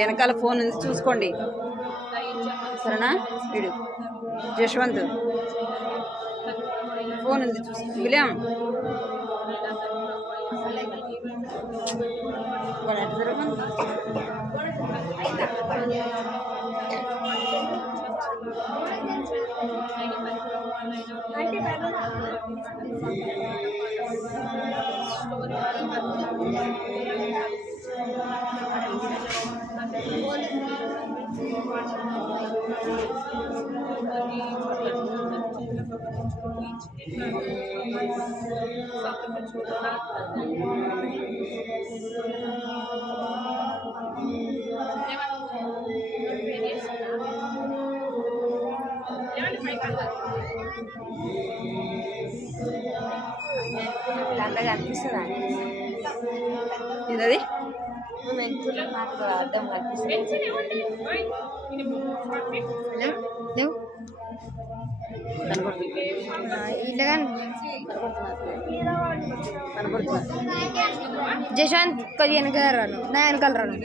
వెనకాల ఫోన్ ఉంది చూసుకోండి సరేనా. వీడు జశ్వంత్ ఫోన్ ఉంది చూసుకో. విలియం అంతగా అనిపిస్తుందా ఇది నాకు అర్థం కనిపిస్తుంది. జశ్వంత్ కొద్ది వెనకాల రాను, నా వెనకాల రాను.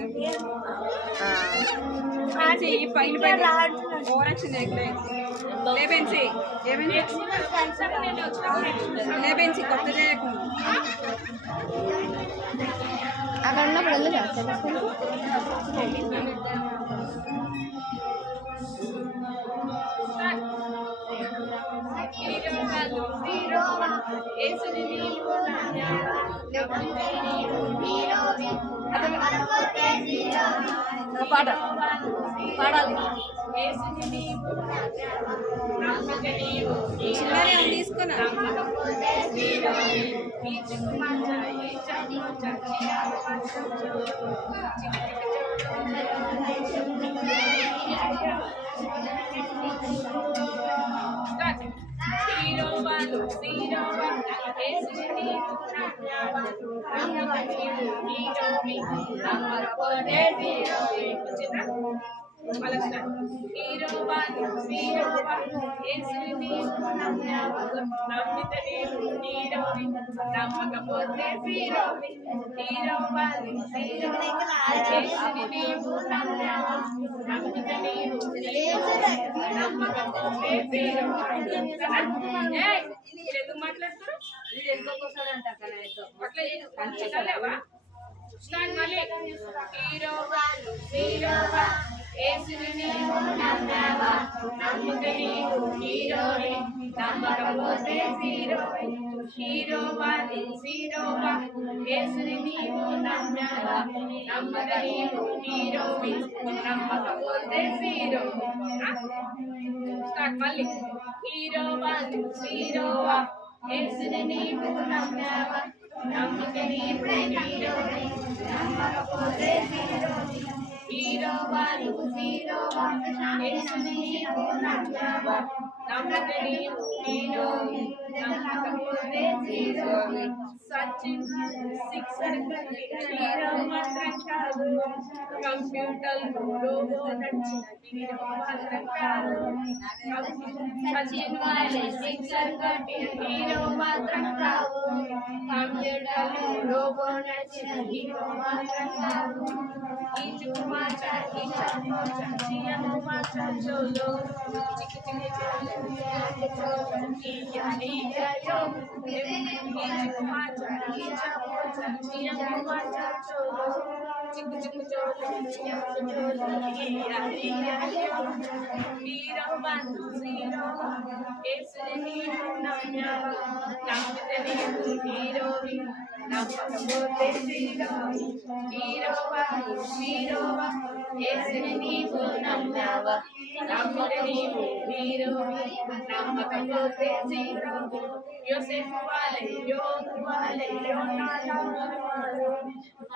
అక్కడ ఉన్నప్పుడు వెళ్ళదా పాట పాడాలి. తీసుకున్నా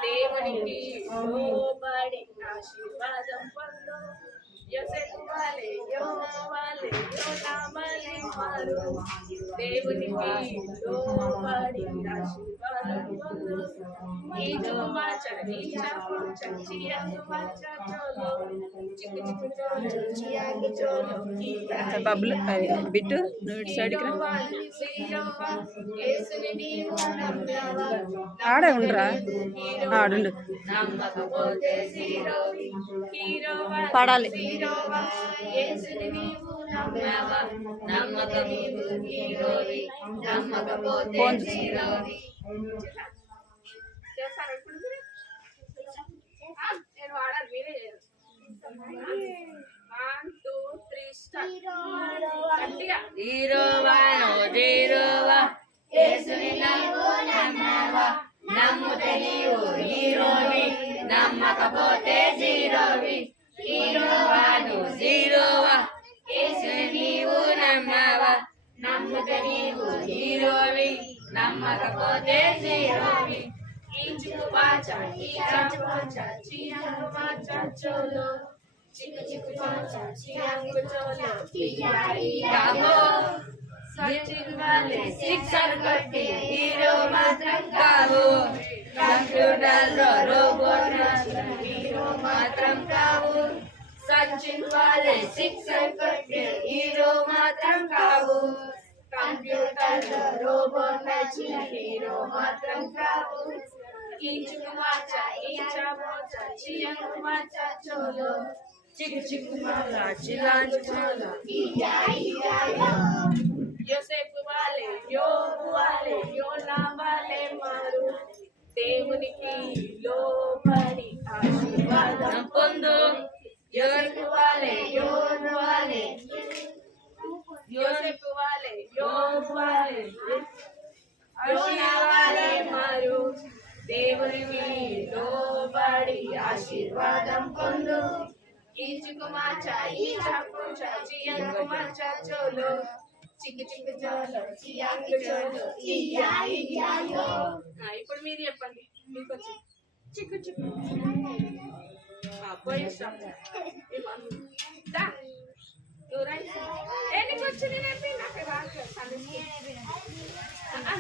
దేవునికి లోబడి ఆశీర్వాదం పొందు. యోసేపు వాలే యోవాలే యోనామలే మారు దేవునికి లోబడి ఆశీర్వాదం పొందు ఈ జుమాచ ఈ చాపు చచ్చియా జుమాచ చోలో చిక్కు చిక్కు చోలో చియాకి చోలో బబ్బులు బిట్టు నువ్వు ఇటు సైడ్కి రా యేసుని నీవు నమ్మావా ఆడే ఉండరా ఆడుండు నమ్మకపోతే జీరోవి హీరోవా పాడాలి హీరోవా యేసుని నీవు నమ్మావా నమ్మకము హీరోవి నమ్మకపోతే ఫోన్ జీరోవి చేస్తారా ఇప్పుడు మీరు? నేను వాడాలి మీరే 1 2 3 స్టార్ట్ గట్టిగా హీరోవా నో జీరోవా యేసుని నీవు నమ్మావా నమ్ముతే నీవు హీరోవి నమ్మకపోతే జీరోవి హీరోవా నో జీరోవా యేసుని నీవు నమ్మావా నమ్ముతే నీవు హీరోవి నమ్మకపోతే జీరోవి ఇంచుకు వాచా ఈ చాచు వాచా చియాంగు వాచా చోలో చిక్కు చిక్కు వాచా చియాంగు చోలో కాబో సచిన్ వాలే సిక్సర్ కొట్టి హీరో మాత్రం కావు కంప్యూటర్లో రోబోట్ హీరో మాత్రం కావు సచిన్ వాళ్ళే సిక్సర్ కొట్టి హీరో మాత్రం కావు కంప్యూటర్లో రోబోట్ నచ్చిన హీరో మాత్రం కావు ఇంచుకు వాచా ఈ చాచా చియాంగు వాచా చోలో చిక్కు చిక్కు మాలా చిలాంచు చోలా యోసేపు వాలే యోబు వాలే యోనా వాలే మారు దేవునికి లోబడి ఆశీర్వాదం పొందు యోసేపు వాలే యోబు వాలే యోసేపు వాలే యోబు వాలే యోనా వాలే మారు దేవునికి లోబడి ఆశీర్వాదం పొందు ఈచుకు మాచా ఈ చాపు చియాంగు మాచా చోలో చిక్కు చిక్కు చోలో చియాంగు చోలో ఇయ్యాయో ఇప్పుడు మీరు చెప్పండి మీకు వచ్చి చిక్కు చిక్కు పోయేస్తాం నీకు వచ్చింది నేర్పి నాకు రాట్లేదు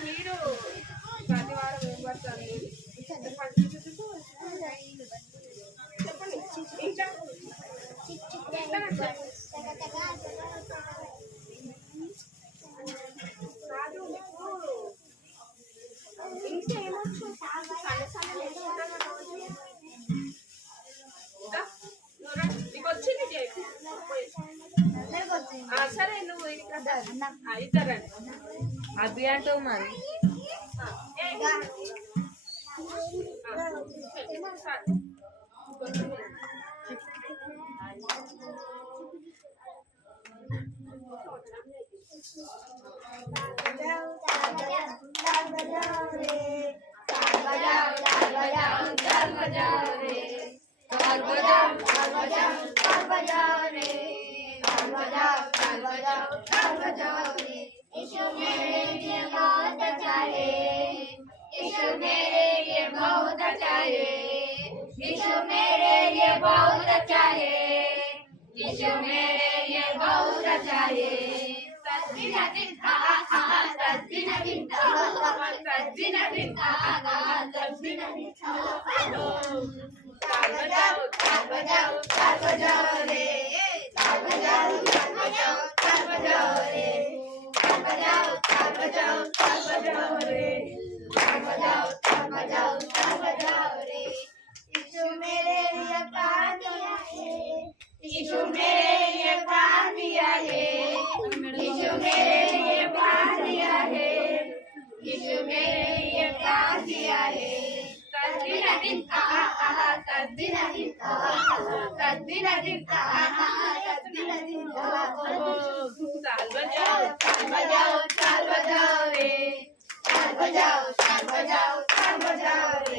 మీరు ప్రతి వారం ఏం పడతారు చెప్పండి ఇంకా కాదు నీకు ఇంకా ఏమొచ్చు నీకు వచ్చింది సరే నువ్వు ఇద్దరండి అభి అంటావు మరి यीशु मेरे लिए बहुत अच्छा है, यीशु मेरे लिए बहुत अच्छा है, यीशु मेरे लिए बहुत अच्छा है, यीशु मेरे लिए बहुत अच्छा है। तस्बीह दिन तस्बीह दिन तस्बीह दिन तस्बीह दिन ताल बजाओ रे, ताल बजाओ रे, ताल बजाओ रे, यीशु मेरे लिए प्राण दिया है, यीशु मेरे लिए प्राण दिया है, यीशु मेरे लिए प्राण दिया है, यीशु मेरे लिए प्राण दिया है। तस्बीह दिन तस्बीह दिन तस्बीह दिन तस्बीह दिन ताल बजाओ रे, ताल बजाओ रे,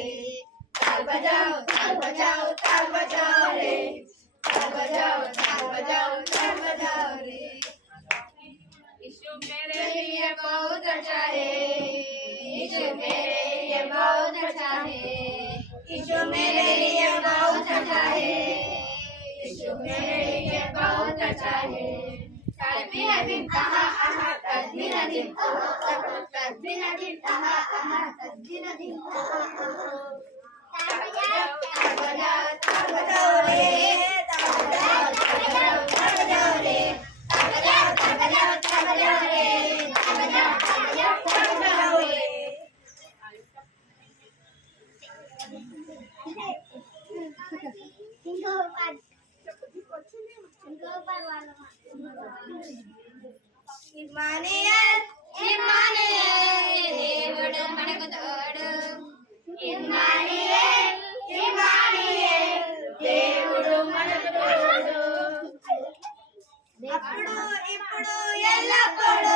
ताल बजाओ रे, ताल बजाओ रे। यीशु मेरे लिए बहुत अच्छा है, यीशु मेरे लिए बहुत अच्छा है, यीशु मेरे लिए बहुत अच्छा है, यीशु यीशु मेरे लिए बहुत अच्छा है। तस्बीह दिन आहा आहा तस्बीह दिन तस्बीह दिन आहा आहा तस्बीह दिन ఇమ్మానుయేల్ ఇమ్మానుయేల్ దేవుడు మనకు తోడు ఇమ్మానుయేల్ ఇమ్మానుయేల్ దేవుడు మనకు తోడు అప్పుడు ఇప్పుడు ఎల్లప్పుడు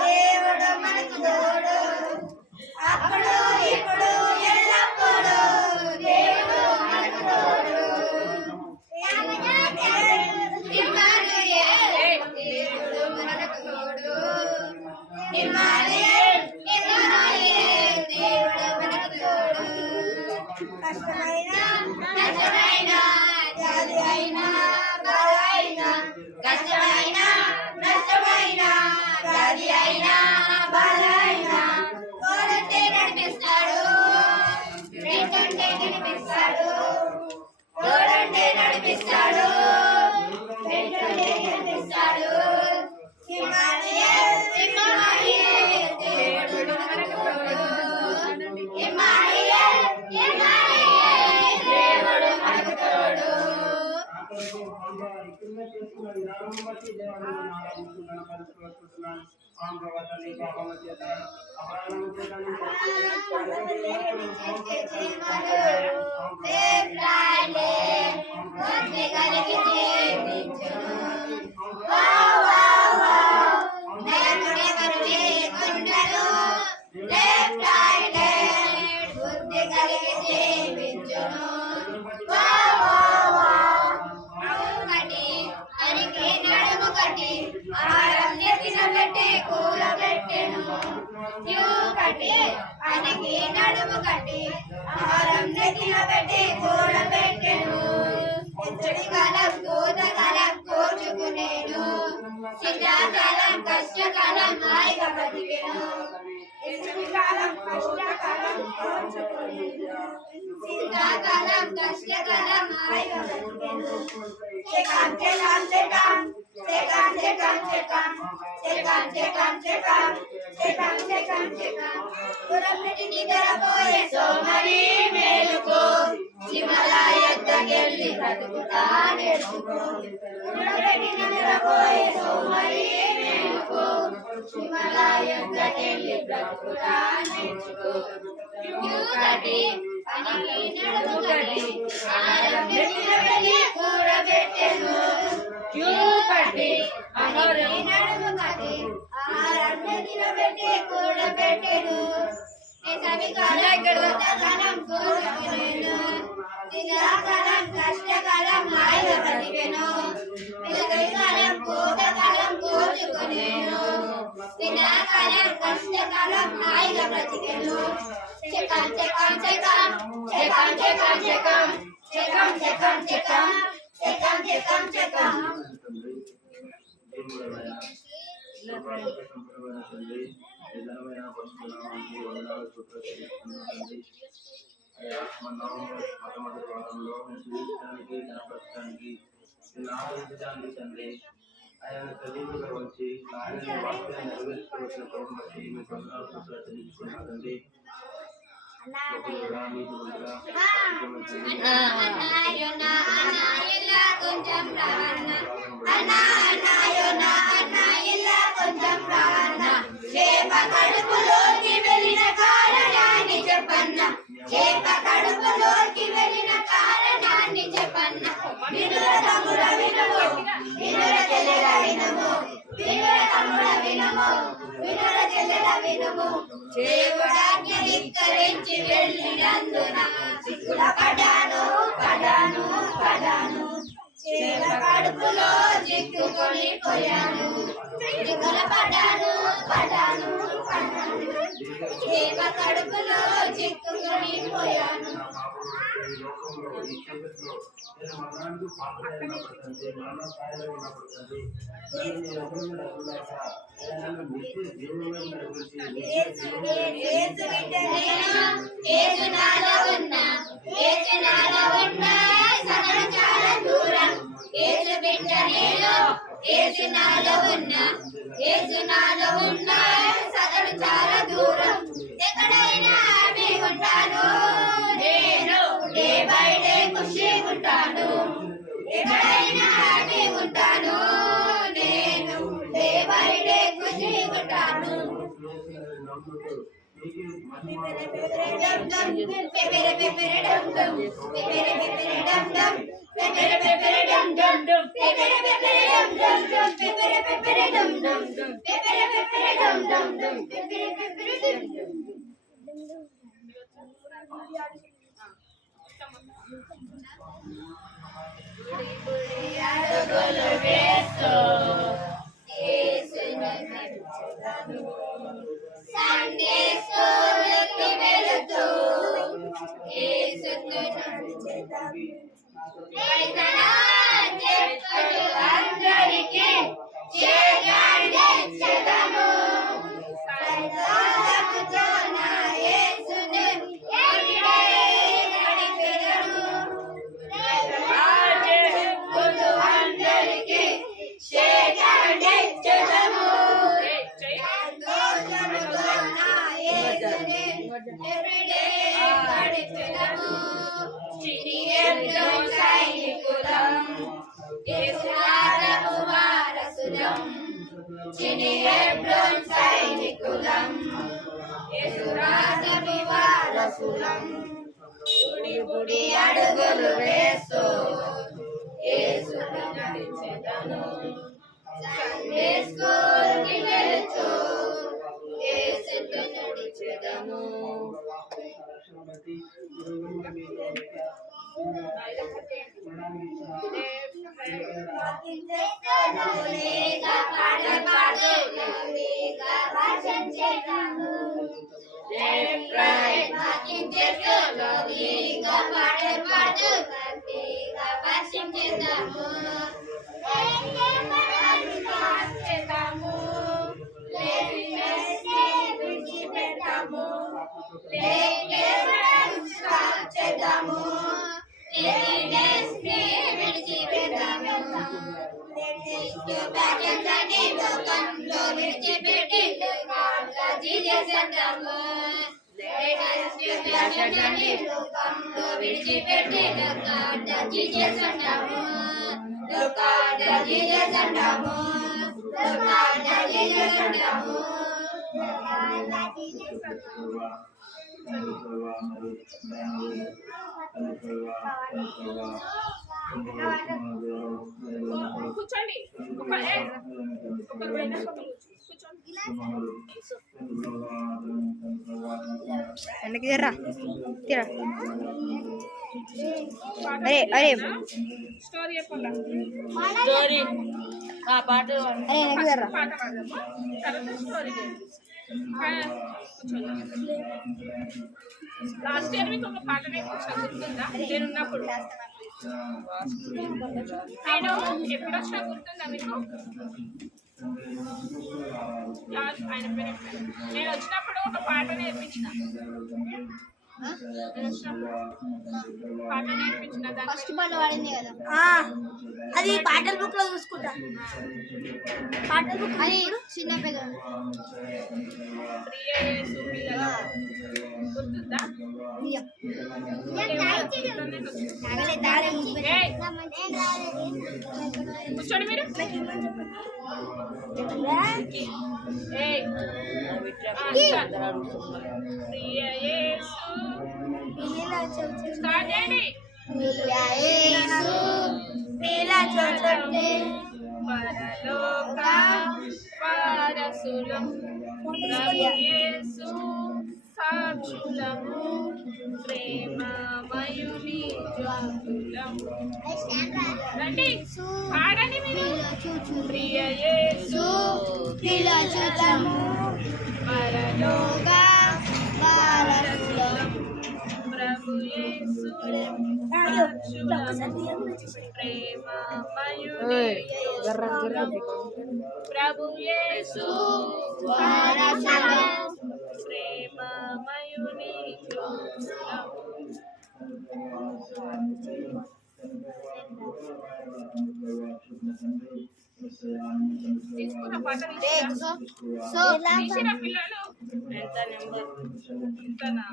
దేవుడు మనకు తోడు అప్పుడు ఇప్పుడు ఎల్లప్పుడు దేవుడు మనకు తోడు ఇమ్మానుయేల్ దేవుడు మనకు తోడు ఇమ్మానుయేల్ ఇమ్మానుయేల్ దేవుడు మనకు తోడు కష్టమైన వ్యాధి అయినా బాధ అయినా కష్టమైన నష్టమైన వ్యాధి అయినా బాధ అయినా తోడుంటే నడిపిస్తాడు వెంటుంటే నడిపిస్తాడు తోడుంటే నడిపిస్తాడు వెంటుంటే నడిపిస్తాడు ఇమ్మానుయేల్ ఇమ్మానుయేల్ దేవుడు మనకు తోడు ఇమ్మానుయేల్ ఇమ్మానుయేల్ దేవుడు మనకు తోడు నడుము కట్టి ఆహారం నెత్తిన పెట్టి కూడబెట్టెను ఎచ్చడి కాలం కోతకాలం కోర్చుకునేను శీతాకాలం కష్టకాలం హాయిగా బతికెను ఎచ్చడి కాలం కష్టకాలం కోర్చుకునేను శీతాకాలం కష్టకాలం హాయిగా బతికెను చెకాం చెకాం చెకాం చెకాం చెకాం చెకాం చెకాం చెకాం చెకాం చెకాం చెకాం చెకాం పురపెట్టి నిద్రపోయే సోమరి మేలుకో హిమాలయద్దకెళ్ళి బ్రతుకుతా నేర్చుకో పురపెట్టి నిద్రపోయే సోమరి మేలుకో హిమాలయద్దకెళ్ళి బ్రతుకుతా నేర్చుకో యూకటి పనికి నడుము కట్టి ఆహారం నెత్తిన పెట్టి కూడబెట్టెను యూకటి పనికి నడుము కట్టి ఆహారం నెత్తిన పెట్టి కూడబెట్టెను కష్టకాలం కోరుకునేను శీతాకాలం కష్టకాలం హాయిగా బతికెను వేసవికాలం కోతకాలం కోరుకునేను శీతాకాలం కష్టకాలం హాయిగా బ్రతికెను చెకాం చెకాం చెకాం చెకాం చెకాం చెకాం చెకాం చెకాం చెకాం చెకాం చెకాం చెకాం మొట్టమొదటి వారంలో చూపించడానికి కనపరచడానికి ఆలోచించడానికి తండ్రి ఆయన సజీవుగా వచ్చి ఆయన వాక్యాన్ని నెరవేర్చుకోవాల్సిన కోపం బట్టి మీ కొందరు చెల్లించుకున్నారండి కడుపులోకి వెళ్ళిన కారణాన్ని చెప్పన్న చేప కడుపులోకి వెళ్ళిన కారణాన్ని చెప్పన్న వినుర తమ్ముడ వినము వినుర చెల్లెల వినము వినుర తమ్ముడ వినము వినుర చెల్లెల వినము దేవుడాజ్ఞ ధిక్కరించి వెళ్ళినందున చిక్కుల పడాను పడాను పడాను చేప కడుపులో చిక్కుకొని పోయాను చిక్కుల పడాను పడాను పడాను చేప కడుపులో చిక్కుకొని పోయాను ఈ లోకంలో ఈ చీకట్లో నేను మరణానికి పాత్రగా ఉన్నప్పుడు తండ్రి మరణ స్థాయిలో ఉన్నప్పుడు తండ్రి నేను ఎవరిని నడుపులాక నన్ను నిత్య జీవంలో నడిపించి నిత్య ఎక్కడైనా ఉంటాను నేను డే బై డే ఖుషిగా ఉంటాను ఎక్కడైనా హ్యాపీ ఉంటాను నేను డే బై డే ఖుషిగా ఉంటాను పెపెరే పెపెరే డమ్ డమ్ పెపెరే పెపెరే డమ్ డమ్ పెపెరే పెపెరే డమ్ డమ్ పెపెరే పెపెరే డమ్ డమ్ పెపెరే పెపెరే డమ్ డమ్ పెపెరే పెపెరే డమ్ డమ్ పెపెరే పెపెరే డమ్ డమ్ అడుగులు వేస్తూ సండే స్కూల్కి వెళుతూ అందరికీ గుడి అడుగులు వేస్తూ యేసును నడిచెదను సండే స్కూల్కి వెళుతూ యేసును నడిచెదను కూర్చోండి వెనక్కి తీరా తీరా అరే అరే స్టోరీ చెప్పండి స్టోరీ పాట అరే వెనక్కి తీరా పాట పాడదామా తర్వాత స్టోరీ లాస్ట్ ఇయర్ మీకు ఒక పాట నేర్పించాను గుర్తుందా నేనున్నప్పుడు నేను ఎప్పుడు వచ్చినా గుర్తుందా మీకు ఆయన పేరు నేను వచ్చినప్పుడు ఒక పాట నేర్పించిన పాట నేర్పించిన ఫస్ట్ పాట పాడింది కదా అది పాటల బుక్ లో చూసుకుంటా పాటల బుక్ అది చిన్న పెద్ద ప్రియ యేసు పిల్లల గుర్తుందా కూర్చోండి మీరు ప్రియ యేసు స్టార్ట్ చేయండి పరలోక వారసులం యేసు సాక్షులము ప్రేమమయుని జ్వాలులం రండి పాడండి మీరు ప్రియ యేసు పరలోక వారసులం ప్రభు యేసు ప్రేమమయుని ప్రభు యేసు ప్రేమమయుని తీసుకున్న పాట తీసిన పిల్లలు ఎంత నెంబర్ ఇంతనా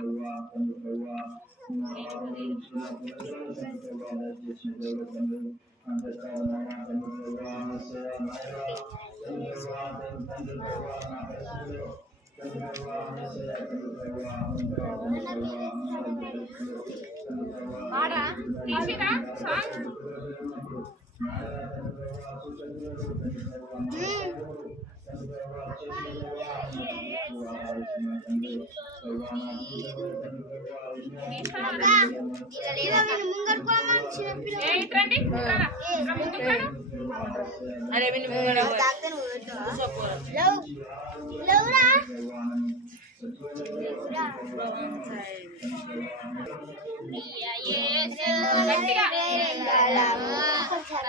తీసిరా సాంగ్ ఏంటండి అరే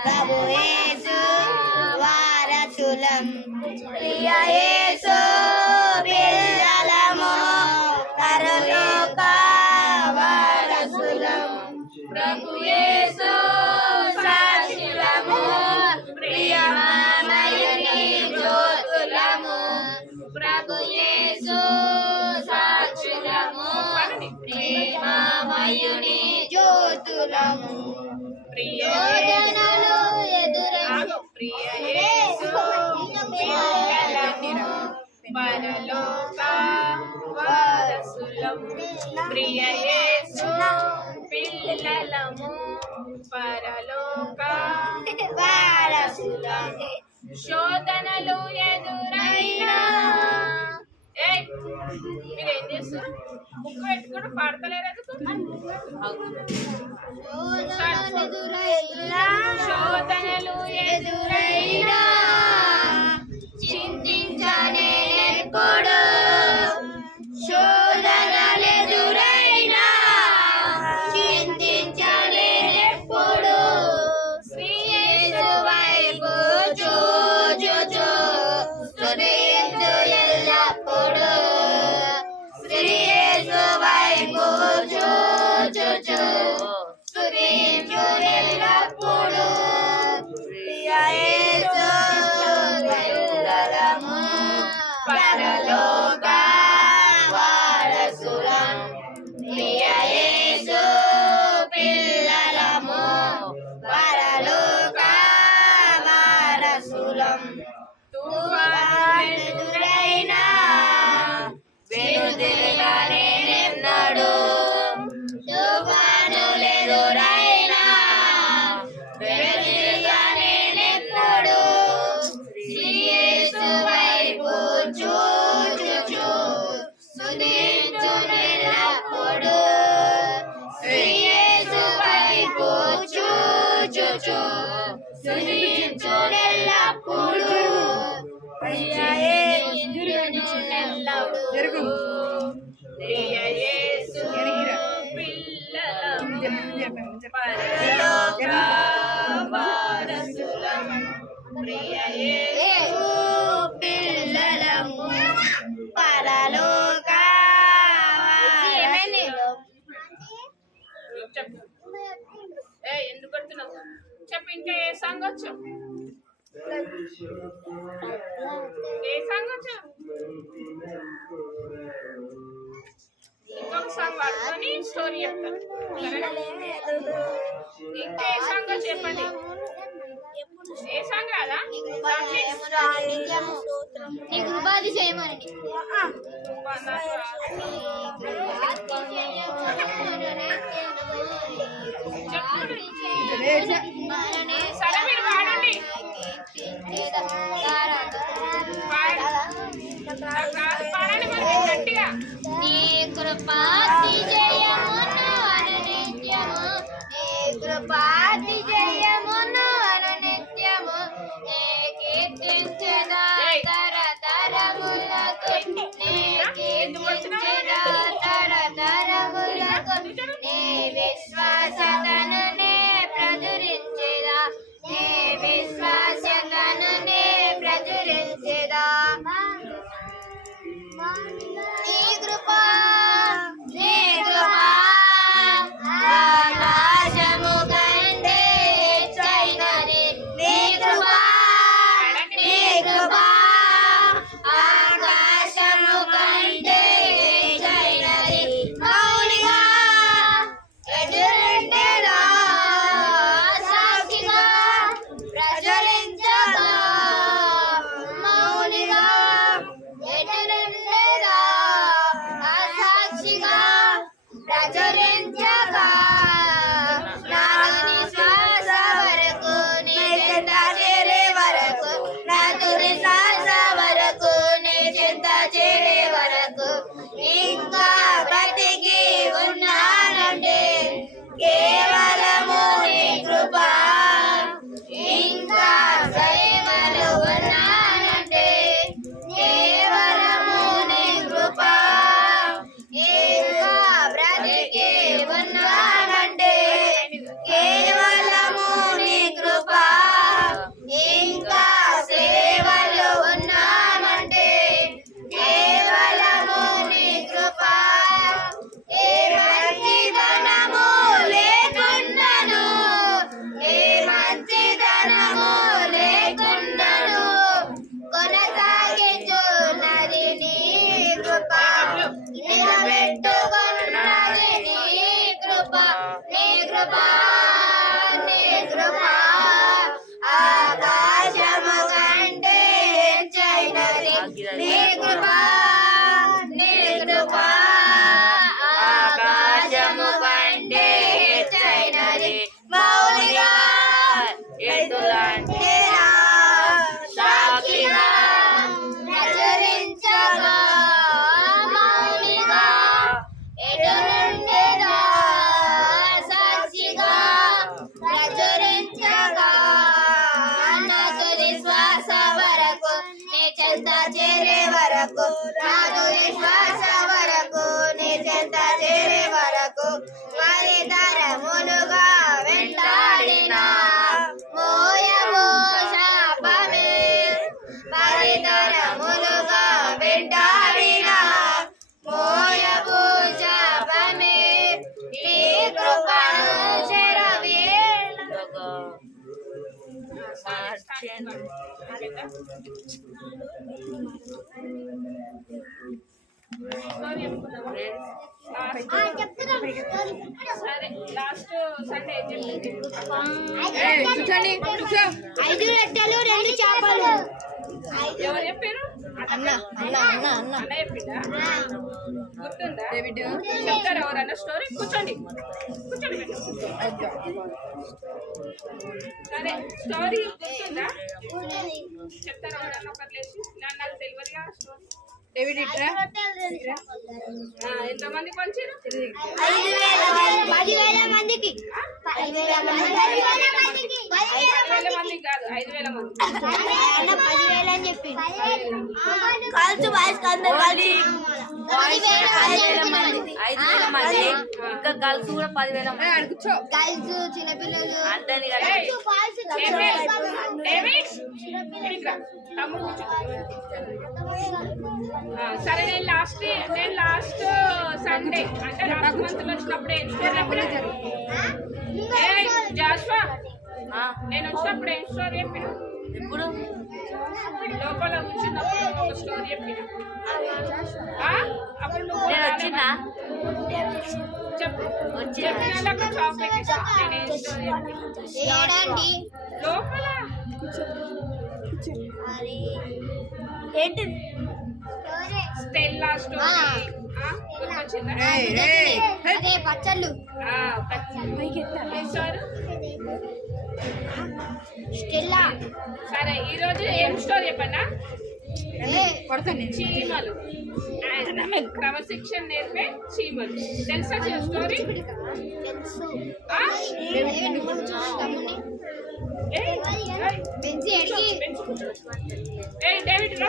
ప్రభు యేసు వారసులం ప్రియ యేసు పిల్లలము పరలోక వారసులం ప్రభు యేసు సాక్షులము ప్రియమయుని జ్యోతులము ప్రభు యేసు సాక్షులము ప్రేమమయుని జ్యోతులము ప్రియజనులు ఎదురగు ప్రియ యేసు పిల్లలము పరలోక వారసులము ప్రియ యేసు పిల్లలము పరలోక వారసులము శోధనలు ఎదురైనా మీరేం చేస్తారు బుక్ పెట్టుకుని పాడతలేరు శోధనలు ఎదురైనా చింతించనేప్పుడు శోధనలు ఎదురైనా చింతించలేనెప్పుడు శ్రీ యేసు వైపు చూచుచు స్తుతించు ఎల్లప్పుడు శ్రీ యేసు వైపు చూచుచు స్తుతించు ఎల్లప్పుడు ప్రియ యేసు పిల్లలము పరలోక వారసులం ప్రియ యేసు పిల్లలము పరలోక వారసులం తుఫానులైనా వెనుదిరగనేనెన్నడూ తుఫానులెదురైనా వెనుదిరగనేనెప్పుడు శ్రీ యేసు వైపు చూచుచు స్తుతించునెల్లప్పుడు శ్రీ యేసు వైపు చూచుచు స్తుతించునెల్లప్పుడు ప్రియ యేసునెల్లప్పుడు ప్రియ యేసు పిల్లలము పరలోక వారసులము ప్రియ యేసు పిల్లలము పరలోక చెప్పు ఎందుకు కొడుతున్నావు చెప్పు ఇంకా ఏ సాంగ్ వచ్చు ఏ సాంగ్ వచ్చు ఇంకొక సాంగ్ పడుకొని స్టోరీ చెప్తాను ఇంకా ఏ సాంగ్ వచ్చు చెప్పండి ఏ సాంగ్ కాదా నీ కృపాది చేయమని సరే మీరు పాడండి పాడండి మరి గట్టిగా నీ కృపాది జయమును అననిత్యము నీ కృపాది జయమును అననిత్యము నే కీర్తించెదా తరతరములకు నే కీర్తించెదా తరతరములకు నే విశ్వాసతను సాక్షిగా ప్రచురించగా నాదుని శ్వాస వరకు నీ చెంత చేరే వరకు నాదుని శ్వాస వరకు నీ చెంత చేరే వరకు ఇంకా బ్రతికి ఉన్నానంటే కేవలము నీ కృప ఇంకా ప్రేమలో ఉన్నానంటే కేవలము నీ కృప ఇంకా బ్రతికి ఉన్నానంటే కేవలము నీ కృప ఇంకా సేవలో ఉన్నానంటే కేవలము నీ కృప ఏ మంచిదనము లేకున్నను ఏ మంచిదనము లేకున్నను కొనసాగించున్నది నీ కృప నిలబెట్టుకున్నది నీ కృప నీ కృప నీ కృప ఆకాశము కంటే హెచ్చైనది నీ కృప నీ కృప ఆకాశము కంటే హెచ్చైనది మౌలిగా ఎటులంటే సాక్షిగా ప్రచురించగా మౌలిగా ఎటులుండేదా సాక్షిగా ప్రచురించగా నా తుది శ్వాస వరకు నీ చెంత చేరే వరకు నా తుది శ్వాస వరకు నీ చెంత చేరే వరకు మరి తరములుగా వెంటాడిన మోయము శాపమే మరి తరములుగా వెంటాడిన మోయము శాపమే నీ కృపను చెరవేళ సరే లాస్ట్ సండే కూర్చోండి కూర్చో 5 రొట్టెలు 2 చేపలు ఎవరు చెప్పారు అన్న అన్న అన్న అన్న అన్న చెప్పిందా గుర్తుందా డేవిడ్ చెప్తారా ఎవరన్నా స్టోరీ కూర్చోండి కూర్చోండి సరే స్టోరీ గుర్తుందా చెప్తారా ఎవరన్నా ఒకరు లేచి నాకు తెలియదుగా స్టోరీ డేవిడ్ ఇట్రా ఎంతమంది పంచారు 10,000 మందికి 10,000 మందికి 10,000 మందికి కాదు 5,000 మంది 10,000 అని చెప్పి కలిసి బాయ్స్ అందరు కలిసి 5,000 మంది ఇంకా గర్ల్స్ కూడా 10,000 మంది కూర్చో గర్ల్స్ చిన్నపిల్లలు అందరినీ డేవిడ్ ఇక్కడికి రా. తమ్ముడు కూర్చో. సరే నేను లాస్ట్ సండే అంటే లాస్ట్ మంత్ లో వచ్చినప్పుడు ఏం స్టోరీ జాస్వా నేను వచ్చినప్పుడు ఏం స్టోరీ చెప్పిన ఎప్పుడు లోపల కూర్చున్నప్పుడు ఒక స్టోరీ చెప్పిన అప్పుడు నువ్వు నేను వచ్చిందా చెప్పు చెప్పిన చాక్లెట్ ఇస్తా నేను ఏం స్టోరీ చెప్పిన ఏడండి లోపల ఏంటి స్టెల్లా స్టోరీ గుర్తొచ్చిందా అదే పచ్చళ్ళు సార్ స్టెల్లా సరే ఈరోజు ఏం స్టోరీ చెప్పన్నా చీమలు క్రమశిక్షణ నేర్పే చీమలు తెలుసా స్టోరీ డేవిడ్ రా.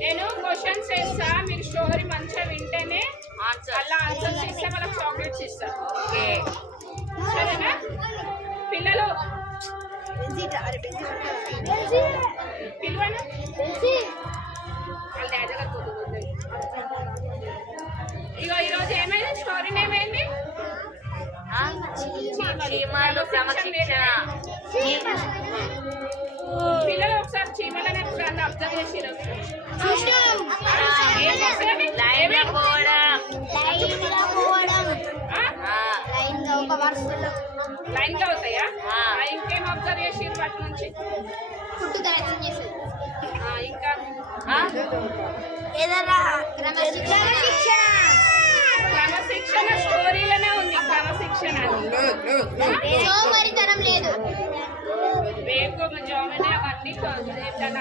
నేను క్వశ్చన్స్ వేస్తా మీరు స్టోరీ మంచిగా వింటేనే అలా ఆన్సర్స్ ఇస్తే వాళ్ళకి చాక్లెట్స్ ఇస్తా సరేనా పిల్లలు పిలవనా వాళ్ళ డాడీ గారు పోతుంది. ఇగో ఈరోజు ఏమైంది స్టోరీ నేమ్ ఏంటి చీమలు క్రమశిక్షణ పిల్లలు ఒకసారి చీమలని ఎప్పుడన్నా అబ్జర్వ్ చేసిరు లైన్ గా అవుతాయా ఇంకేం అబ్జర్వ్ చేసిరు వాటి నుంచి ఇంకా ఏదైనా సోమరితనం లేదు. వేగం జామెనే అవన్నీ తన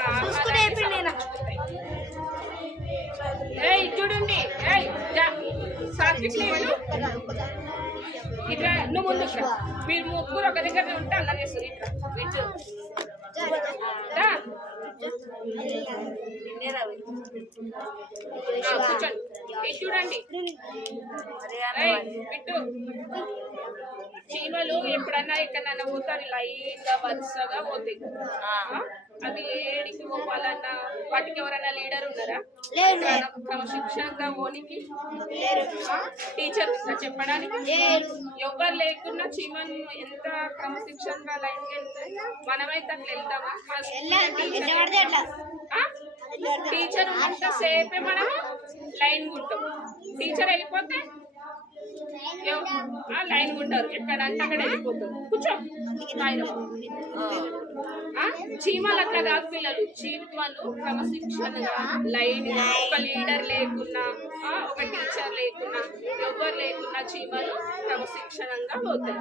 ఏయ్ చూడండి ఏయ్ సబ్జెక్ట్ లేదు ఇట్లా నువ్వు ముందు మీరు ముగ్గురు ఒక దగ్గర ఉంటే అలా చేస్తారు ఇట్లా విజు కూర్చోండి ఇది చూడండి బిట్టు చీమలు ఎప్పుడన్నా ఎక్కడన్నా పోతారు లైన్గా వరుసగా పోతాయి అవి ఏడికి పోవాలన్నా వాటికి ఎవరైనా లీడర్ ఉన్నారా క్రమశిక్షణగా పోనీకి టీచర్ ఉందా చెప్పడానికి ఎవరు లేకున్నా చీమలు ఎంత క్రమశిక్షణగా లైన్ వెళ్తాయి మనమైతే అట్లా వెళ్తామా టీచర్ ఉన్నంత సేపే మనం లైన్ ఉంటాం టీచర్ వెళ్ళిపోతే లైన్ ఉంటారు ఎక్కడంటే అక్కడ వెళ్ళిపోతారు కూర్చో చీమలు అట్లా కాదు పిల్లలు చీమలు క్రమశిక్షణగా లైన్ ఒక లీడర్ లేకున్నా ఒక టీచర్ లేకున్నా ఎవరు లేకున్నా చీమలు క్రమశిక్షణంగా పోతాయి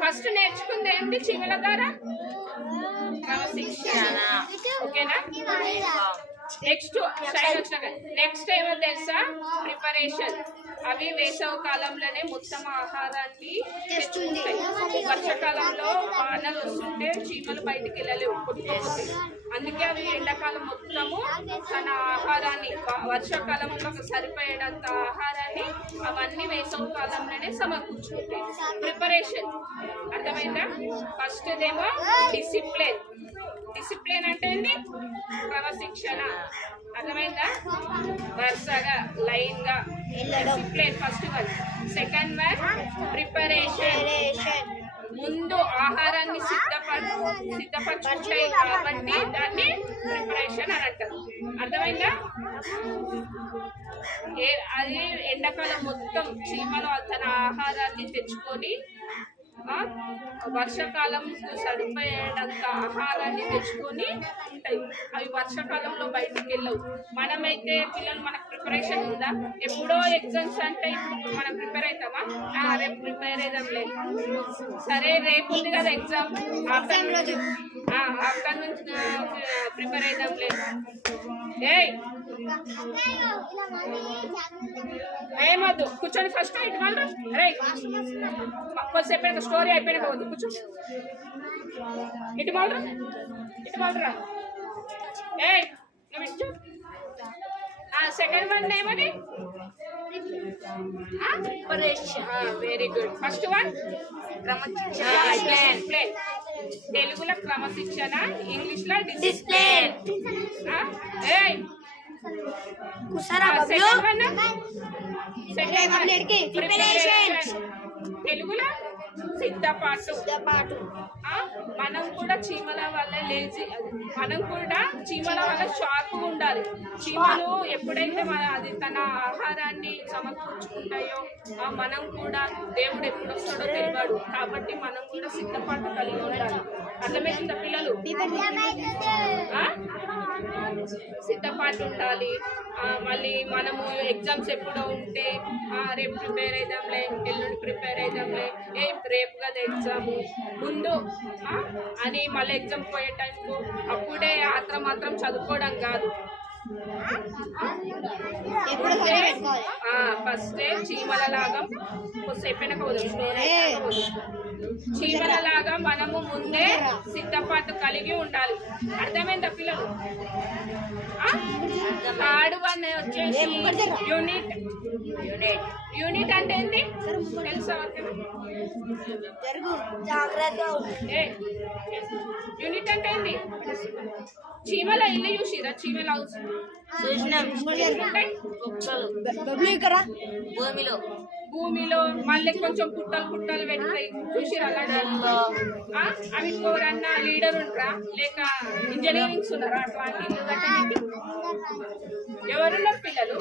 ఫస్ట్ నేర్చుకుంది ఏంటి చీమల ద్వారా క్రమశిక్షణ ఓకేనా నెక్స్ట్ నెక్స్ట్ ఏమో తెలుసా ప్రిపరేషన్ అవి వేసవ కాలంలోనే మొత్తం ఆహారాన్ని తెచ్చుకుంటాయి వర్షాకాలంలో వానలు వస్తుంటే చీమలు బయటికి వెళ్ళలేవు కొట్టుకోపోతాయి అందుకే అవి ఎండాకాలం మొత్తము తన ఆహారాన్ని వర్షాకాలంలో సరిపోయేటంత ఆహారాన్ని అవన్నీ వేసవ కాలంలోనే సమకూర్చుకుంటాయి ప్రిపరేషన్ అర్థమైందా ఫస్ట్ ఏమో డిసిప్లిన్ డిసిప్లిన్ అంటే ఏంటి క్రమశిక్షణ అర్థమైందా వరుసగా లైన్ గా discipline first one second one preparation ముందు ఆహారాన్ని సిద్ధపరచుకుంటాయి కాబట్టి దాన్ని ప్రిపరేషన్ అని అంటారు అర్థమైందా అది ఎండాకాలం మొత్తం చీమలు తన ఆహారాన్ని తెచ్చుకొని వర్షాకాలం సరిపోయేటంత ఆహారాన్ని తెచ్చుకొని ఉంటాయి అవి వర్షాకాలంలో బయటికి వెళ్ళవు మనమైతే పిల్లలు మనకు ప్రిపరేషన్ ఉందా ఎప్పుడో ఎగ్జామ్స్ అంటే ఇప్పుడు మనం ప్రిపేర్ అవుతామా రేపు ప్రిపేర్ అవుదాం లేదు సరే రేపు ఉంది కదా ఎగ్జామ్ ఆఫ్టర్నూన్ ప్రిపేర్ అవుదాం లేదు ఏమొద్దు కూర్చొని ఫస్ట్ ఇటు వాళ్ళు రే కొద్దిసేపు స్టోరీ అయిపోయినా వద్దు కూర్చో ఇటు వాళ్ళరా నువ్వు ఇచ్చు సెకండ్ వన్ ఏమని very good first one discipline తెలుగులో క్రమశిక్షణ ఇంగ్లీష్ లో డిసిప్లిన్ తెలుగులో సిద్ధపాటు మనం కూడా చీమల వల్ల లేచి మనం కూడా చీమల వల్ల షార్ప్ ఉండాలి చీమలు ఎప్పుడైతే అది తన ఆహారాన్ని సమకూర్చుకుంటాయో మనం కూడా దేవుడు ఎప్పుడు వస్తాడో తెలియడు కాబట్టి మనం కూడా సిద్ధపాటు కలిగి ఉండాలి అర్థమైందా పిల్లలు సిద్ధపాటు ఉండాలి మళ్ళీ మనము ఎగ్జామ్స్ ఎప్పుడో ఉంటే రేపు ప్రిపేర్ అవుదాంలే ఎల్లుండి ప్రిపేర్ అవుదాంలే రేపు కదా ఎగ్జామ్ ముందు అని మళ్ళీ ఎగ్జామ్ పోయే టైంకు అప్పుడే మాత్రం చదువుకోవడం కాదు ఫస్ట్ చీమల లాగా చీమల లాగా మనము ముందే సిద్ధపాటు కలిగి ఉండాలి అర్థమైందా పిల్లలు థర్డ్ వన్ వచ్చేసి యూనిట్ అంటే ఏంటి తెలుసా యూనిట్ అంటే ఏంటి చీమల ఇల్లు చూసిరా చీమల హౌస్ భూమిలో మళ్ళీ కొంచెం పుట్టలు పెడతాయి చూసిరా అవి ఎవరన్నా లీడర్ ఉంటారా లేక ఇంజనీరింగ్స్ ఉన్నారా అట్లాంటి ఇల్లు కట్టడానికి ఎవరున్నారు పిల్లలు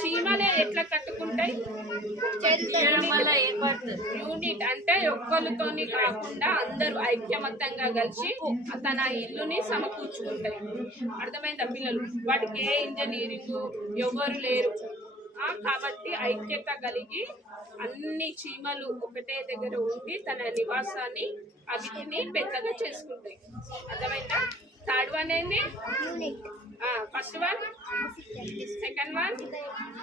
చీమలే ఎట్లా పట్టుకుంటాయి మళ్ళీ ఏర్పడుతుంది. యూనిట్ అంటే ఒక్కరితోని కాకుండా అందరూ ఐక్యమత్యంగా కలిసి తన ఇల్లుని సమకూర్చుకుంటాయి. అర్థమైందా పిల్లలు? వాటికి ఏ ఇంజనీరింగ్ ఎవరు లేరు. కాబట్టి ఐక్యత కలిగి అన్ని చీమలు ఒకటే దగ్గర ఉండి తన నివాసాన్ని అవిటిని పెద్దగా చేసుకుంటాయి. అర్థమైందా? థర్డ్ వన్ ఏంది? First one, second one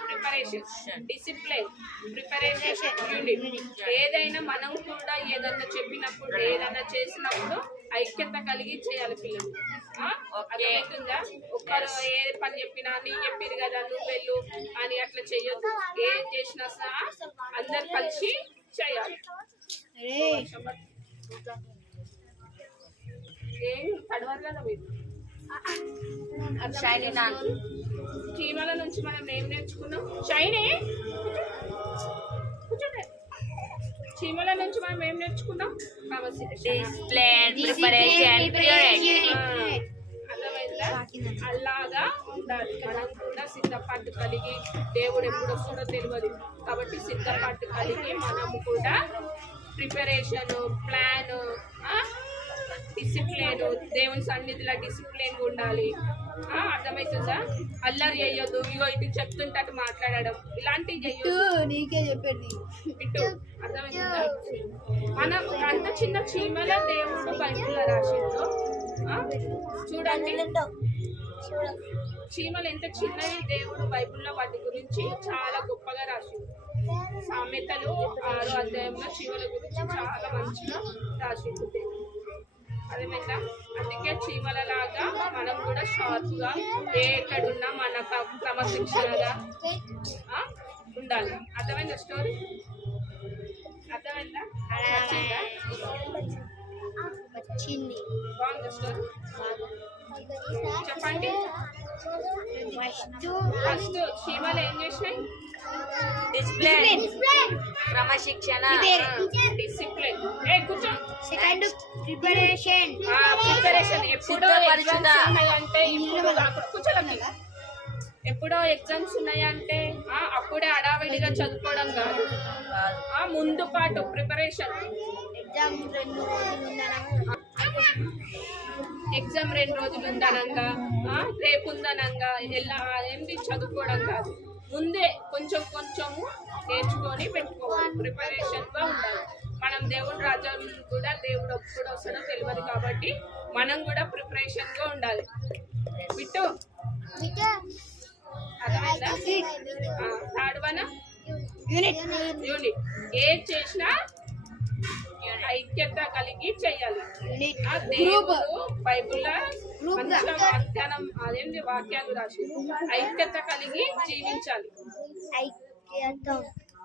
preparation, discipline, preparation, unit. ఏదైనా మనం కూడా ఏదన్నా చెప్పినప్పుడు ఏదైనా చేసినప్పుడు ఐక్యత కలిగి చేయాలి పిల్లలు. అర్థమవుతుందా? ఒక్కరు ఏ పని చెప్పినా నీ చెప్పిరు కదా నువ్వు వెళ్ళు అని అట్లా చెయ్యొద్దు. ఏం చేసినా సహా అందరు కలిసి చేయాలి. ఏం తడవరు కదా మీరు. చీమల నుంచి మనం ఏం నేర్చుకున్నాం? షైనీ కూర్చోండి. చీమల నుంచి మనం ఏం నేర్చుకున్నాం? అర్థమైందా? అలాగా ఉండాలి. మనం కూడా సిద్ధపాటు కలిగి, దేవుడు ఎప్పుడు వస్తుందో తెలియదు కాబట్టి సిద్ధపాటు కలిగి మనము కూడా ప్రిపరేషన్, ప్లాన్, డిసిప్లిన్, దేవుని సన్నిధిలో డిసిప్లిన్ ఉండాలి. అర్థమవుతుందా? అల్లరి చేయొద్దు. ఇగో ఇటు చెప్తుంటే అటు మాట్లాడడం ఇలాంటివి చేయొద్దు. నీకే చెప్పండి. ఇటు అర్థమవుతుందా? మనం అంత చిన్న చీమల దేవుడు బైబిల్లో రాసిండు. చూడండి చీమలు ఎంత చిన్నవి దేవుడు బైబిల్లో వాటి గురించి చాలా గొప్పగా రాసిండు. సామెతలు 6వ అధ్యాయంలో చీమల గురించి చాలా మంచిగా రాసిండు. అదేమైందా? అందుకే చీమలలాగా మనం కూడా షార్ప్గా ఎక్కడున్నా మన క్రమశిక్షణగా ఉండాలి. అర్థమైందా స్టోరీ? అర్థమైందా? బాగుందా స్టోరీ? చెప్పండి. ఫస్ట్ చీమలు ఏం చేసినాయి? డిసిప్లిన్, క్రమశిక్షణ, డిసిప్లిన్. కూర్చో. Second preparation. ప్రిపరేషన్ ఎప్పుడో ఎగ్జామ్స్ ఉన్నాయంటే ఇప్పుడు కూర్చోండి. ఎప్పుడో ఎగ్జామ్స్ ఉన్నాయంటే అప్పుడే హడావిడిగా చదువుకోవడం కాదు. ముందు పాటు ప్రిపరేషన్. ఎగ్జామ్ 2 రోజులు ఉందనంగా రేపు ఉందనంగా ఎలా ఏంటి చదువుకోవడం కాదు. ముందే కొంచెం కొంచెము నేర్చుకొని పెట్టుకోవాలి. ప్రిపరేషన్గా ఉండాలి. మనం దేవుడి రాజ్యం కూడా దేవుడు ఎప్పుడు వస్తాడో తెలియదు కాబట్టి మనం కూడా ప్రిపరేషన్గా ఉండాలి. బిట్టు అర్థమైందా? Third one unit. ఏది చేసినా ఐక్యత కలిగి చేయాలి. దేవుడు బైబిల్లో మంచిగా వాగ్దానం అదేంటి వాక్యాలు రాసి ఐక్యత కలిగి జీవించాలి.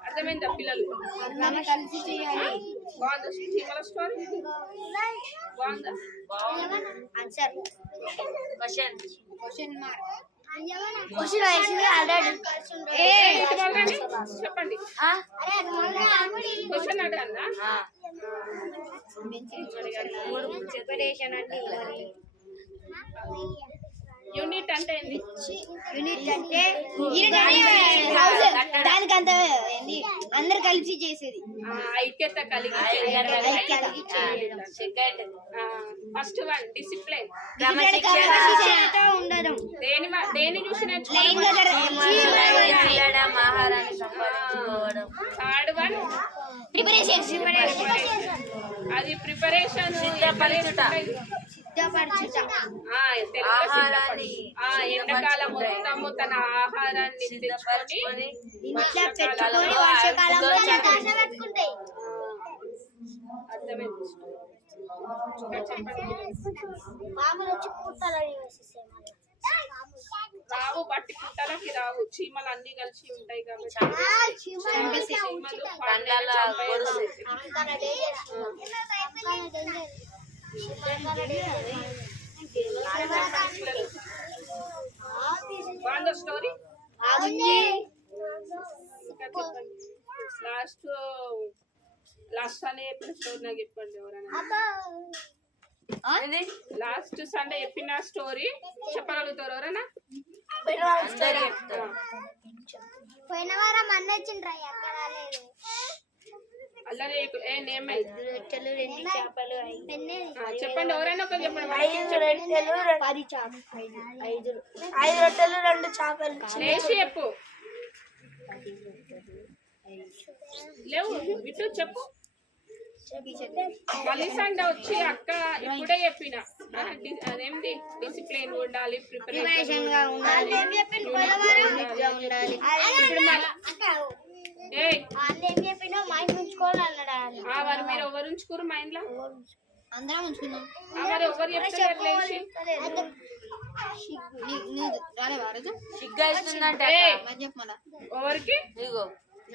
అర్థమైందా పిల్లలు? బాగుందా చీమల స్టోరీ? బాగుందా? చెప్పండి. క్వశ్చన్ అడగన్నా? యూనిట్ అంటే ఏంటి? యూనిట్ అంటే దానికి అంత అందరు కలిసి చేసేది. ఐక్యత కలిగి సెకండ్. ఫస్ట్ వన్ డిసిప్లిన్, ఉండడం. దేని చూసి నేర్చుకోవడం? Third one preparation. అది ప్రిపరేషన్ ఎండాకాలం మొత్తము తన ఆహారాన్ని తెచ్చుకొని అర్థమైంది. రావు బట్టి పుట్టలకి రావు. చీమలు అన్ని కలిసి ఉంటాయి కాబట్టి చీమలు బాగుందా స్టోరీ? లాస్ట్ సండే చెప్పిన స్టోరీ నాకు చెప్పండి ఎవరైనా. లాస్ట్ సండే చెప్పిన స్టోరీ చెప్పగలుగుతారు ఎవరైనా? పోయిన వారం అన్న వచ్చిండ్రా ఎక్కడ రాలేదు అల్లరి ఏ నేమ్ రొట్టెలు 2 చేపలు చెప్పండి ఎవరైనా ఒకరు చెప్పండి 5 రొట్టెలు 10 చేపలు 5 రొట్టెలు 2 చేపలు లేచి చెప్పు లేవు ఇటు చెప్పు మలిసండ వచ్చి అక్క ఇప్పుడే చెప్పిన అదేంటి డిసిప్లిన్ ఉండాలి ప్రిపరేషన్ గా ఉండాలి మరి మీరు ఎవరు ఉంచుకోరు మైండ్ లో అందరం ఉంచుకున్నాం మరి ఎవరు చెప్తారు లేచి ఎవరికి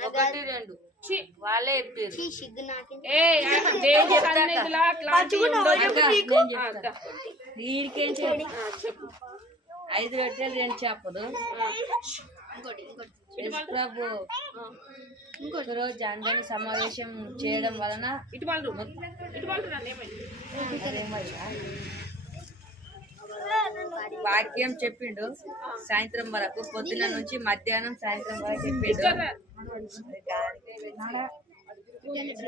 ఒకటి రెండు వాళ్ళే చెప్పారు దేవుడి సన్నిధిలో అట్లాంటి వీడికేం చెప్పు 5 రొట్టెలు 2 చేపలు ప్రభు ఇంకొక రోజు అందరిని సమావేశం చేయడం వలన ఇటు వాళ్ళు వాక్యం చెప్పిండు సాయంత్రం వరకు పొద్దున నుంచి మధ్యాహ్నం సాయంత్రం వరకు చెప్పిండు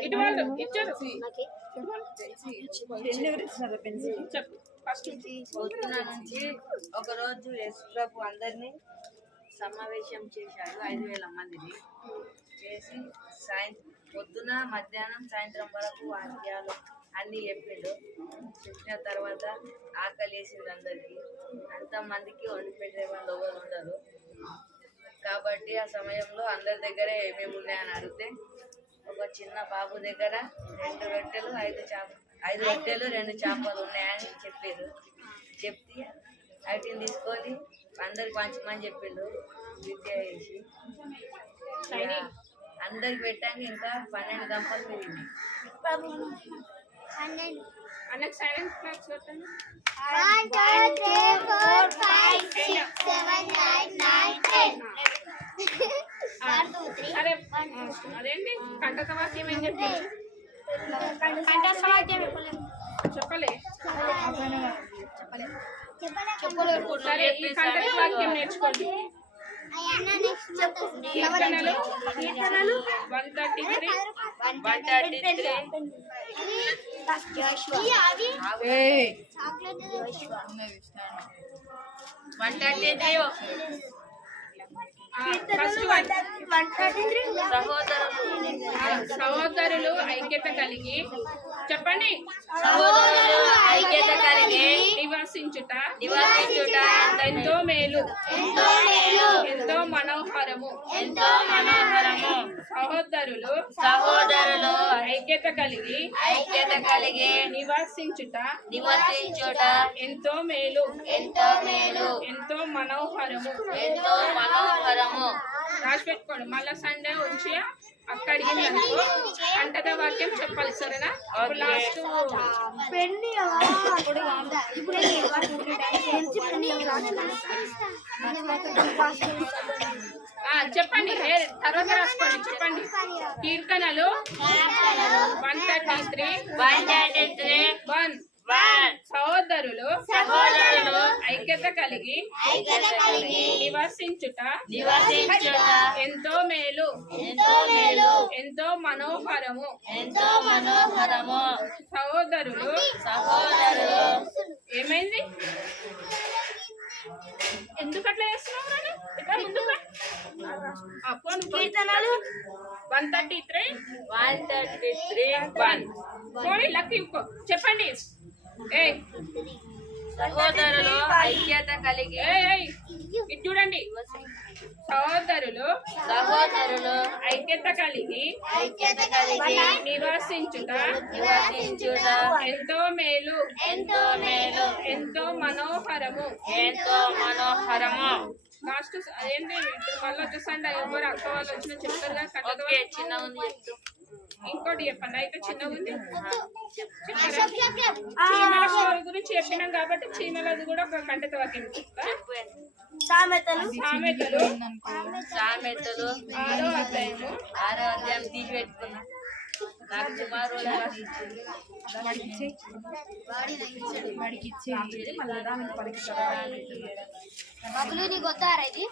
ఇటు వాళ్ళు ఇచ్చారు చెప్పు ఫస్ట్ పొద్దున నుంచి ఒక రోజు యేసు ప్రభు అందరినీ సమావేశం చేశాడు 5,000 మందిని చేసి పొద్దున మధ్యాహ్నం సాయంత్రం వరకు వాక్యాలు అన్నీ చెప్పిండు చెప్పిన తర్వాత ఆకలి వేసింది అందరికి అంతమందికి వండి పెట్టే వాళ్ళు ఎవరు ఉండరు కాబట్టి ఆ సమయంలో అందరి దగ్గర ఏమేమి ఉన్నాయని అడిగితే ఒక చిన్న బాబు దగ్గర 2 రొట్టెలు 5 రొట్టెలు 2 చేపలు ఉన్నాయని చెప్పారు చెప్తే వాటిని తీసుకొని అందరికి పంచమని చెప్పిండు విద్య వేసి అందరికి పెట్టాక ఇంకా 12 గంపలు మిగిలింది అన్నకు సైలెన్స్ క్లాస్ పెట్టండి 1 2 3 4 5 6 7 8 9 10 సరే అదేంటి కంటక వాక్యం ఏం చెప్పారు చెప్పలే సరే ఈ కంటక వాక్యం నేర్చుకోండి కీర్తనలు 133 సహోదరులు ఐక్యత కలిగి చెప్పండి నివాసించుట ఎంతో మేలు ఎంతో మనోహరము సహోదరులు ఐక్యత కలిగి నివాసించుట ఎంతో మేలు ఎంతో మనోహరము రాసి పెట్టుకోండి మళ్ళా సండే వచ్చి అక్క అడిగిందనుకో అంటగా వాక్యం చెప్పాలి సరేనా లాస్ట్ చెప్పండి తర్వాత రాసుకోండి చెప్పండి కీర్తనలు 133 సహోదరులు ఐక్యత కలిగి నివాసించుట ఎంతో మేలు ఎంతో మనోహరము సహోదరులు ఏమైంది ఎందుకు అట్లా చేస్తున్నావు ఇట్లా ముందుకు కీర్తనలు 133 లక్కి చెప్పండి సహోదరులు ఐక్యత కలిగి ఇది చూడండి సహోదరులు ఐక్యత కలిగి నివాసించుట ఎంతో మేలు ఎంతో మనోహరము లాస్ట్ అదేంటి ఇప్పుడు మళ్ళీ వచ్చేసండి ఎవరు అక్క వాళ్ళు వచ్చిన చెప్తారు కదా చిన్న ఉంది ఇంకోటి చెప్పండి అయితే చిన్నగా ఉంది చీమల స్టోరీ గురించి చెప్పినాం కాబట్టి చీమలది కూడా ఒక కంటత వాక్యం సామెతలు 6వ అధ్యాయము తీసి పెట్టుకున్నా నాకు సుమారు బబులు నీకు వద్దారా ఇది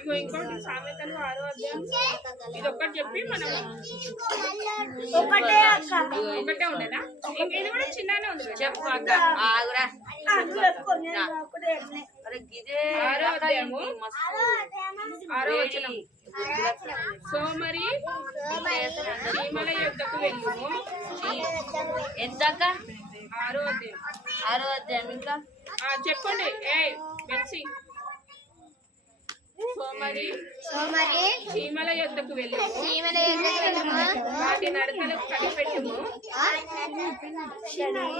ఇగో ఇంకోటి సామెతలు 6వ అధ్యాయం ఇది ఒక్కటి చెప్పి మనం ఒకటే అక్క ఒకటే ఉండేనా ఇది కూడా చిన్ననే ఉంది కదా. చెప్పు అక్క ఆగురా అరే గిదే 6వ అధ్యాయము మస్తు 6వ వచనం సోమరి చీమల యొద్దకు వెళ్ళుము. ఎంత అక్క 6వ అధ్యాయం 6వ అధ్యాయం ఇంకా చెప్పండి ఏ మెల్సి సోమరి చీమల యొద్దకు వెళ్ళుము. వాటి నడకలకు కనిపెట్టుము.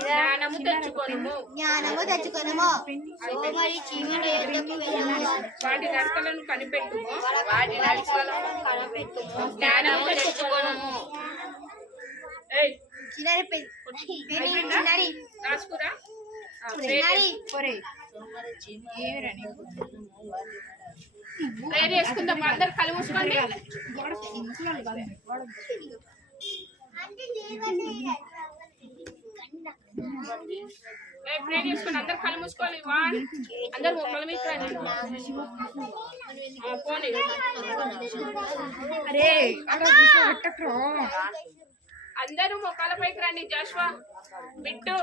జ్ఞానము తెచ్చుకొనుము. సోమరి చీమల యొద్దకు వెళ్ళుము. వాటి నడకలను కనిపెట్టుము. వాటి నడుచుకోవడం కనిపెట్టుము జ్ఞానము తెచ్చుకొనుము. ఏయ్ అయిపోయిందా? రాసుకురా ప్రేయర్ చేసుకుందాం. అందరు కళ్ళు మూసుకోండి. ప్రేయర్ చేసుకుని అందరు కళ్ళు మూసుకోవాలి. అందరు మొక్కల మీద రండి. పోనీ అందరూ మొక్కల పైకి రండి. జాషువా బిట్టు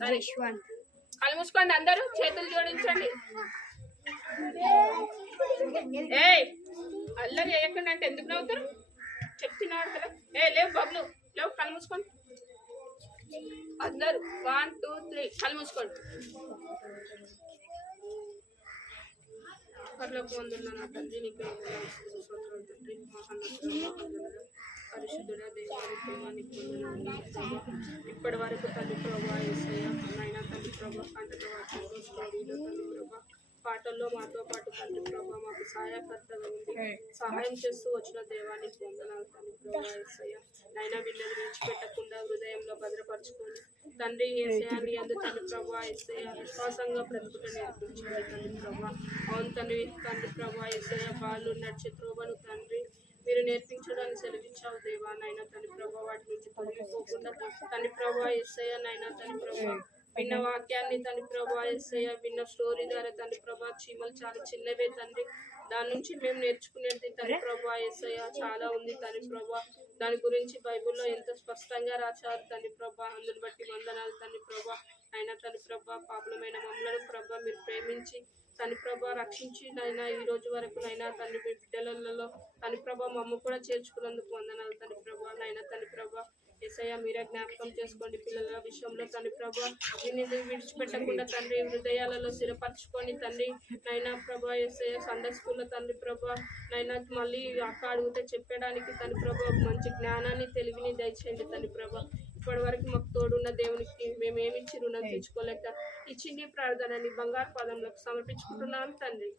సరే కళ్ళు మూసుకోండి. అందరూ చేతులు జోడించండి. ఏయ్ అల్లరి చేయకుండా అంటే ఎందుకు నవ్వుతారు? చెప్తున్నాడు కదా. లేవు బబ్లు లేవు. కళ్ళు మూసుకోండి అందరూ. 1 2 3 కళ్ళు మూసుకోండి. పరలోకమందు ఉన్న నా తండ్రి నీకు స్తోత్రాలు తండ్రి. పరిశుద్ధుడా దేవానికి ప్రేమానికి ఇప్పటి వరకు తండ్రి ప్రభా యేసయ్య నాయన తండ్రి ప్రభా కంటతో వాటిలో స్టోరీలో తండ్రి ప్రభా పాటల్లో మాతో పాటు తండ్రి ప్రభా మాకు సహాయకర్తగా ఉంది. సహాయం చేస్తూ వచ్చిన దేవానికి వందనాలు తండ్రి ప్రభా యేసయ్య. నాయన వీళ్ళని విడిచిపెట్టకుండా హృదయంలో భద్రపరచుకోండి తండ్రి. యేసయ్య నీ అందు తండ్రి ప్రభా యేసయ్య విశ్వాసంగా బ్రతుకుట నేర్పించండి తండ్రి ప్రభా. అవును తండ్రి ప్రభా యేసయ్య వాళ్ళు నడిచే త్రోవను తండ్రి మీరు నేర్పించడానికి సెలవిచ్చావు దేవా. నైనా తండ్రి ప్రభా వాటి నుంచి తొలగిపోకుండా తండ్రి ప్రభా యేసయ్య నైనా తండ్రి ప్రభా విన్న వాక్యాన్ని తండ్రి ప్రభా యేసయ్య విన్న స్టోరీ ద్వారా తండ్రి ప్రభా చీమలు చాలా చిన్నవే తండ్రి. దాని నుంచి మేము నేర్చుకునేది తండ్రి ప్రభా యేసయ్య చాలా ఉంది తండ్రి ప్రభా. దాని గురించి బైబిల్లో ఎంత స్పష్టంగా రాశారు తండ్రి ప్రభా. అందుని బట్టి వందనాలు తండ్రి ప్రభా. అయినా తండ్రి ప్రభా పాపులమైన మమ్మలను ప్రభా మీరు ప్రేమించి తండ్రి ప్రభా రక్షించి నైనా ఈ రోజు వరకు నైనా తండ్రి మీ బిడ్డలలో తండ్రి ప్రభా మమ్మ కూడా చేర్చుకున్నందుకు వందనాలు తండ్రి ప్రభా. నైనా తండ్రి ప్రభా యేసయ్య మీరే జ్ఞాపకం చేసుకోండి పిల్లల విషయంలో తండ్రి ప్రభా. దీన్ని విడిచిపెట్టకుండా తండ్రి హృదయాలలో స్థిరపరచుకొని తండ్రి నైనా ప్రభా యేసయ్య సండే స్కూల్లో తండ్రి ప్రభా నైనా మళ్ళీ అక్క అడిగితే చెప్పడానికి తండ్రి ప్రభా మంచి జ్ఞానాన్ని తెలివిని దయచేయండి తండ్రి ప్రభా. ఇప్పటి వరకు మాకు తోడున్న దేవునికి మేము ఏమిచ్చి రుణం తీర్చుకోలేక ఈ చిన్ని ప్రార్థనని బంగారు పాదంలోకి సమర్పించుకుంటున్నాం తండ్రి.